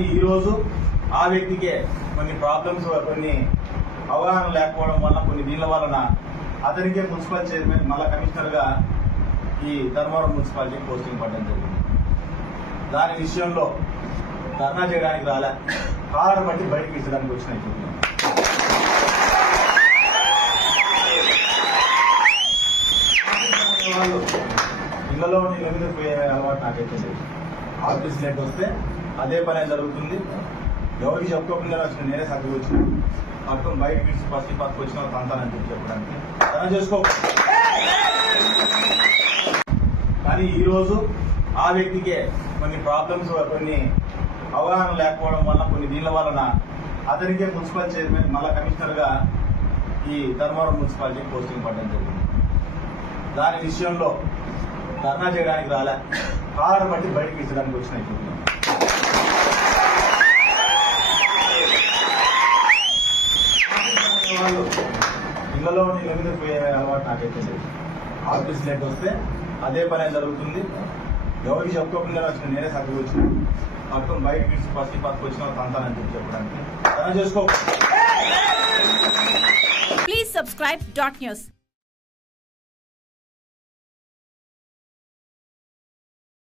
కానీ ఈరోజు ఆ వ్యక్తికే కొన్ని ప్రాబ్లమ్స్, కొన్ని అవగాహన లేకపోవడం వల్ల, కొన్ని దీనిల వలన అతనికే మున్సిపల్ చైర్మన్ మళ్ళా కమిషనర్గా ఈ ధర్మవరం మున్సిపాలిటీ పోస్టింగ్ పడడం జరిగింది. దాని విషయంలో ధర్నా చేయడానికి రాలే, కారణం బట్టి బయటకు ఇచ్చడానికి వచ్చినాయి. వాళ్ళు ఇళ్లలో ఇళ్ళ మీద పోయే అలవాటు నాకైతే లేదు. ఆఫీస్ లేట్ వస్తే అదే పనే జరుగుతుంది. ఎవరికి చెప్పుకోకుండా వచ్చిన నేనే సర్దుకు వచ్చిన అర్థం బయట పిలిచి ఫస్ట్ పక్కకు వచ్చిన తంతానని చెప్పడానికి తన చేసుకో. కానీ ఈరోజు ఆ వ్యక్తికే కొన్ని ప్రాబ్లమ్స్, కొన్ని అవగాహన లేకపోవడం వల్ల, కొన్ని దీనిల వలన అతనికే మున్సిపల్ చైర్మన్ మళ్ళా కమిషనర్గా ఈ ధర్మవరం మున్సిపాలిటీ పోస్టింగ్ పడడం జరిగింది. దాని విషయంలో ధర్నా చేయడానికి రాలే, కారణం బట్టి బయటకు ఇచ్చడానికి వచ్చినాయి. వాళ్ళు ఇళ్లలో ఇళ్ళ మీద పోయే అలవాటు నాకైతే లేదు. ఆఫీస్ లేట్ వస్తే అదే పనే జరుగుతుంది. ఎవరికి చెప్పుకోకుండా వచ్చిన నేనే సర్దుకు వచ్చిన అర్థం బయట పిలిచి ఫస్ట్ పక్కకు వచ్చిన తంతానని చెప్పడానికి తన చేసుకో. Please subscribe .news.